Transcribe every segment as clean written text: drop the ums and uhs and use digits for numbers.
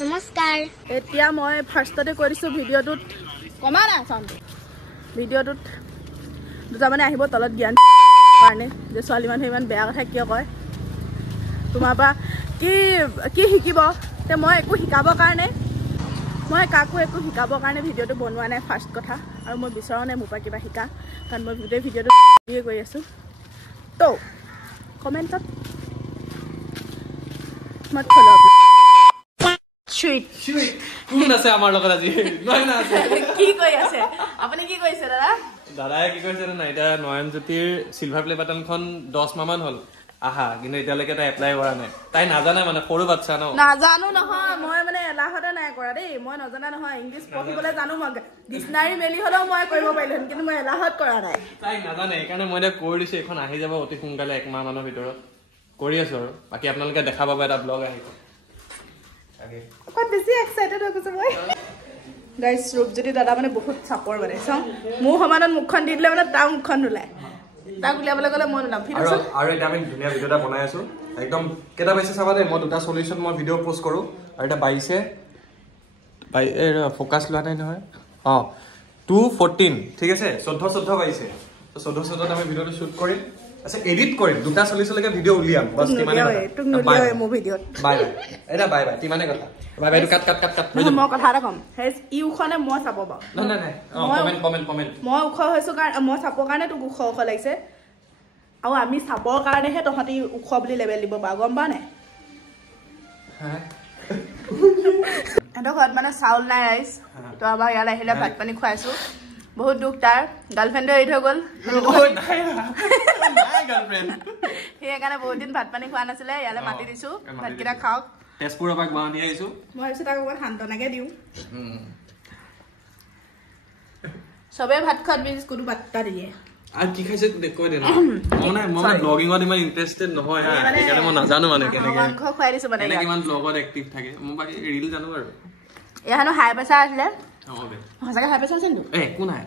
নমস্কাৰ এতিয়া মই ফাৰ্ষ্টতে কৰিছো ভিডিঅ'টোত কমা না চাউণ্ড ভিডিঅ'টোত দুটা মানে আহিব তলত জ্ঞান কাৰণে যে ছোৱালী মানুহে ইমান বেয়া কথা কিয় কয় তোমাৰ পৰা কি শিকিব তে মই একো শিকাবৰ কাৰণে মই কাকো একো শিকাবৰ কাৰণে ভিডিঅ'টো বনোৱা নাই ফাৰ্ষ্ট কথা আৰু মই বিচৰা নাই মোৰ পৰা কিবা শিকা কাৰণ মই গোটেই ভিডিঅ'টো কৰি আছো তো কমেণ্টত মই ফলো Sweet. কোন আছে আমাৰ লগত আজি নয়ন আছে কি কই আছে আপুনি কি কৈছে দাদা দাদাই কি কৈছে না এটা নয়নজ্যোতিৰ সিলভাৰ প্লে বাটনখন 10 মাহ মান হল আহা কিন্তু এতিয়ালৈকে তাই এপ্লাই কৰা নাই তাই নাজানে মানে সৰু বাচ্চা ন নাজানো নহয় মই মানে এলাহতে নাই কৰা দেই মই নজনা নহয় ইংলিছ পঢ়িবলৈ জানো মই ডিকচনাৰী মেলি হলেও মই কৰিব পাৰিলেন কিন্তু মই এলাহত কৰা নাই তাই নাজানে সেইকাৰণে মই এটা কৰি দিছো এখন আহি যাব অতি সোনকালে এক মাহ মানৰ ভিতৰত কৰি আছো আৰু বাকি আপোনালোকে দেখা পাব এটা ব্লগ আহিব কত বেছি এক্সাইটেড হৈ গৈছে মই গাইস ৰূপজ্যোতি দাদা মানে বহুত চাপৰ মানে চাও মোৰ সমানত মুখখন দি দিলে মানে তাৰ মুখখন নোলায় তাক উলিয়াবলৈ গ'লে মই নোলাম আৰু এটা আমি ধুনীয়া ভিডিঅ' এটা বনাই আছো একদম কেটা পাইছে চাবা দে মই দুটা সলিউশন মই ভিডিঅ' পোষ্ট কৰো আৰু এটা বাইছে ফোকাস লোৱা নাই নহয় 214 ঠিক আছে 14 পাইছে তো 14 আমি ভিডিঅ'টো শুট কৰিম আচ্ছা এডিট কৰিম দুটা 40 লৈকে ভিডিঅ' উলিয়াম বাস কিমানে কথা তোক নলিয়াই মোৰ ভিডিঅ'ত বাই এটা বাই তিমানে কথা বাই কাট মই কথা এটা কম হেজ ইউখনে মই চাব পাও নাই কমেন্ট মই উখ হৈছো কাৰণ মই চাবৰ কাৰণে তোক উখ লাগিছে আৰু আমি চাবৰ কাৰণেহে তহঁতি উখ বুলি লেবেল দিব পাৰ গম পা নাই এটো ঘৰত মানে চাউল নাই ৰাইজ তো আমাৰ ইয়ালে আহিলে ভাত পানী খুৱাইছো বহুত দুখ তাৰ গাৰ্লফ্ৰেণ্ডে এৰি থৈ গ'ল নাই গাৰ্লফ্ৰেণ্ড সেইকাৰণে বহুত দিন ভাত পানী খোৱা নাছিলে ইয়ালে মাতি দিছো ভাতকেইটা খাওক তেজপুৰৰ পৰা গুৱাহাটী আহিছো মই ভাবিছো তাক অকণ সান্তনাকে দিওঁ চবে ভাত খোৱাত বিজ কোনো পাত্তা দিয়ে আর কি খাইছে কৈ দে না মই ব্লগিংত ইমান ইন্টারেস্টেড নহয় হা সেইকাৰণে মই নাজানো মানে কেনেকে মাংস খুৱাই দিছো মানে কেনেকে ইমান ব্লগত এক্টিভ থাকে মই বাকি ৰিল জানো আৰু এহানো হাই প্ৰেছাৰ আছিলে হবে সঁচাকে হাই প্ৰেছাৰ আছিল একো নাই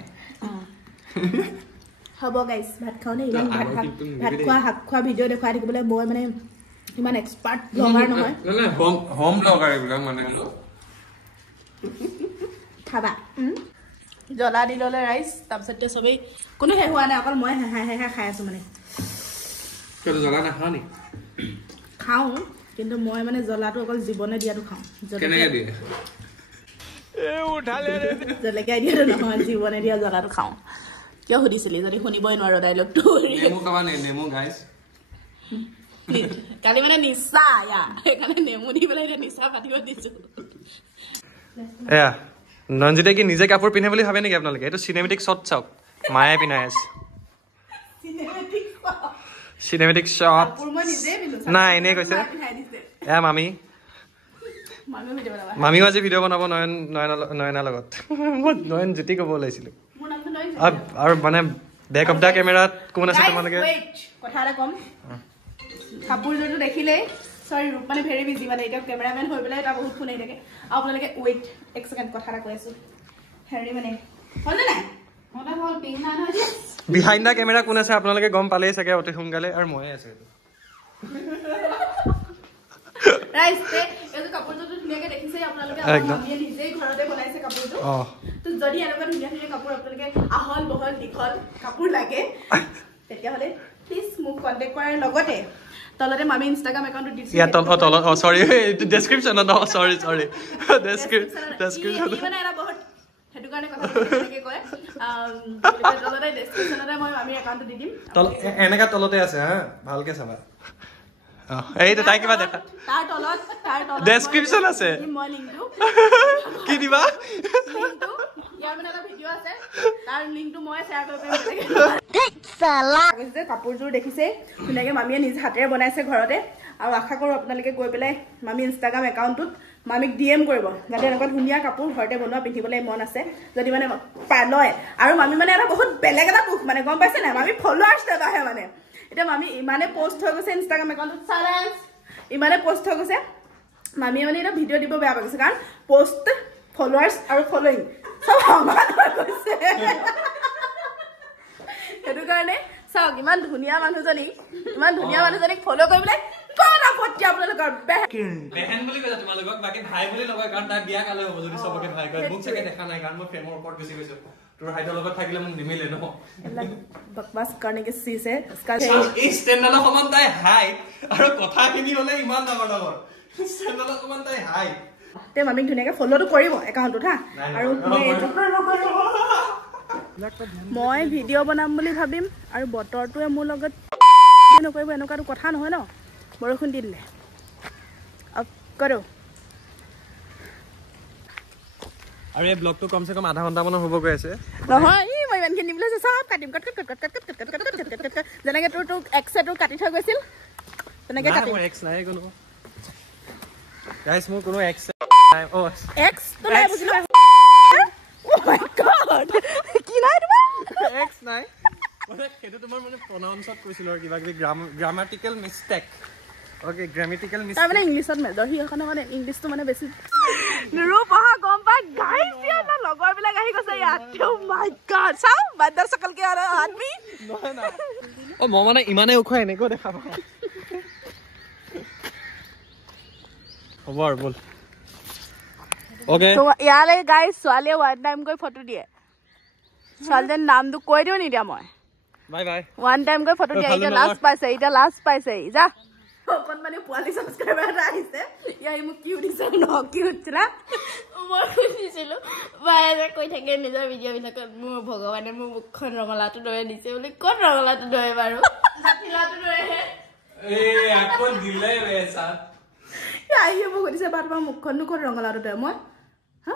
হ'ব গাইস ভাত খাও নে ইমান ভাত খোৱা হাক খোৱা ভিডিঅ' দেখুৱাই থাকিবলৈ মই মানে ইমান এক্সপাৰ্ট ব্লগাৰ নহয় না হোম ব্লগাৰ এইবিলাক মানে খাবা জ্বলা দি ললে ৰাইচ তাৰপিছতে সবেই কোনো হে হোৱা নাই অকল মই হে খাই আছো মানে কেলে জ্বলা নাখাও নি খাও কিন্তু মই মানে জ্বলাটো অকল জীৱনে দিয়াটো খাওঁ কেনেকে দিয়ে জলকীয়া দিয়াটো নহয় জীৱনে দিয়া জ্বলাটো খাওঁ কিয় সুধিছিলি যদি শুনিবই নোৱাৰো ডাইলগটো নেমু খাবা নেমু গাইস কালি মানে নিচা সেইকাৰণে নেমু দি পেলাই নিচা পাতিব দিছো এয়া নঞ্জিতে কি নিজে কাপোৰ পিন্ধে বুলি ভাবে নেকি আপোনালোকে এইটো চিনেমেটিক শ্বট চাওক মায়ে পিন্ধাই আছে চিনেমেটিক শ্বট নাই এনেই কৈছে এয়া মামিও আজি ভিডিঅ' বনাব নয়নাৰ লগত মই নয়ন জ্যোতি ক'ব ওলাইছিলো আৰু মানে বেক অফ দা কেমেৰাত কোন আছে তোমালোকে কথা এটা কম কাপোৰযোৰটো দেখিলেই সৰি ৰূপ মানে ভেৰি বিজি মানে এতিয়া কেমেৰামেন হৈ পেলাই এটা বহুত ফোন আহি থাকে আপোনালোকে ৱেইট এক সেকেন্ড কথা এটা কৈ আছো হেৰি মানে হ'ল নাই হ'ল পিন্ধা নহয় বিহাইণ্ড দা কেমেৰা কোন আছে আপোনালোকে গম পালেই চাগে অতি সোনকালে আৰু ময়ে আছে ৰাইজ এই কাপোৰযোৰটো ধুনীয়াকে দেখিছে আপোনালোকে আমি নিজেই ঘৰতে বনাইছে কাপোৰটো তো যদি এনেকুৱা ধুনীয়া কাপোৰ আপোনালোকে আহল বহল দীঘল কাপোৰ লাগে তেতিয়াহ'লে প্লিজ মোক কণ্টেক্ট কৰাৰ লগতে তলতে মামি ইনষ্টাগ্ৰাম একাউণ্টটো দিছো ইয়া তল সৰি ডেসক্ৰিপচনত সৰি ডেসক্ৰিপচন মানে এটা বহুত হেতু কাৰণে কথা এনেকৈ কয় তলতে ডেসক্ৰিপচনতে মই মামি একাউণ্টটো দি দিম এনেকা তলতে আছে হা ভালকে চাবা এইটো তাই কিবা দেখা তাৰ তলত ডেসক্ৰিপচন আছে মই লিংকটো কি দিবা লিংকটো ইয়াৰ মানে এটা ভিডিঅ' আছে তাৰ লিংকটো মই শ্বেয়াৰ কৰিব পাৰিম যে কাপোৰযোৰ দেখিছে ধুনীয়াকে মামীয়ে নিজ হাতেৰে বনাইছে ঘৰতে আৰু আশা কৰোঁ আপোনালোকে গৈ পেলাই মামী ইনষ্টাগ্ৰাম একাউণ্টটোত মামীক DM কৰিব যাতে এনেকুৱা ধুনীয়া কাপোৰ ঘৰতে বনোৱা পিন্ধিবলৈ মন আছে যদি মানে লয় আৰু মামী মানে এটা বহুত বেলেগ এটা দুখ মানে গম পাইছে নাই মামী ফলোৱাৰ্ছ নাহে মানে এতিয়া মামী ইমানে পোষ্ট হৈ গৈছে ইনষ্টাগ্ৰাম একাউণ্টত চাইলেন্স ইমানে পোষ্ট হৈ গৈছে মামীয়ে মানে এটা ভিডিঅ' দিব বেয়া পাইছে কাৰণ পোষ্ট ফলোৱাৰ্ছ আৰু ফলোইং সব সমান হৈ গৈছে সেইটো কাৰণে চাওক ইমান ধুনীয়া মানুহজনীক ফলো কৰিবলৈ কোন আপত্তি আপোনালোকৰ বেহেন বুলি কৈছে তোমালোকক বাকি ভাই বুলি লগাই কাৰণ তাৰ বিয়া কালে হ'ব যদি সবকে ভাই কয় মোক চাগে দেখা নাই কাৰণ মই ফ্ৰেমৰ ওপৰত বেছি গৈছো তোৰ হাইটৰ লগত থাকিলে মোক নিমিলে ন বকবাস करने की चीज है इसका এই ষ্টেণ্ডালৰ সমান তাই হাই আৰু কথাখিনি হলে ইমান ডাঙৰ ডাঙৰ ষ্টেণ্ডালৰ সমান তাই হাই তে মামিক ধুনীয়াকে ফলোটো কৰিব একাউণ্টত হা আৰু মই ভিডিঅ' বনাম বুলি ভাবিম আৰু বতৰটোৱে মোৰ লগত নকৰিব এনেকুৱাটো কথা নহয় ন বৰষুণ দি দিলে अब करो আৰু এই ব্লগটো কমসে কম আধা ঘণ্টা মান হ'ব গৈ আছে নহয় ই মই ইমানখিনি নিবলৈ সব কাটিম কট যেনেকৈ তোৰ এক্সে তোৰ কাটি থৈ গৈছিল তেনেকৈ কাটিম এক্স নাই কোনো গাইস মোৰ কোনো এক্স নাই ও এক্স তো নাই বুজিলো ও মাই গড কি নাই তোমাৰ এক্স নাই মানে সেইটো তোমাৰ মানে প্ৰনাউন্সত কৈছিল আৰু কিবা কিবি গ্ৰামাটিক্যাল মিস্টেক ওকে গ্ৰামাটিক্যাল মিস্টেক তাৰ মানে ইংলিশত মেজৰ হি এখন মানে ইংলিশটো মানে বেছি নিৰু পহা গম পাই গাইস ইয়াৰ লগৰ বিলাক আহি গৈছে ইয়াত ও মাই গড চাও বাদৰ সকল কে আদমি নহয় না ও মই মানে ইমানে উখ এনেকৈ দেখা পাওঁ হ'ব আৰু বল ওকে তো ইয়ালে গাইস ছোৱালীয়ে ওৱান টাইম গৈ ফটো দিয়ে ছোৱালীৰ নামটো কৈ দিও নি দিয়া মই বাই বাই ওৱান টাইম গৈ ফটো দিয়ে এটা লাষ্ট পাইছে যা অকন মানে পোৱালি সাবস্ক্ৰাইবাৰ এটা আহিছে ইয়াই মোক কিউ দিছে ন কিউ দিছিলা মই শুনিছিলো বায়ে কৈ থাকে নিজৰ ভিডিঅ'বিলাকত মোৰ ভগৱানে মোৰ মুখখন ৰঙালাটো দৰে দিছে বুলি ক'ত ৰঙালাটো দৰে বাৰু জাতিলাটো দৰেহে এই আকৌ দিলে বেছা ইয়াই মোক সুধিছে বা তোমাৰ মুখখননো ক'ত ৰঙালাটো দৰে মই হা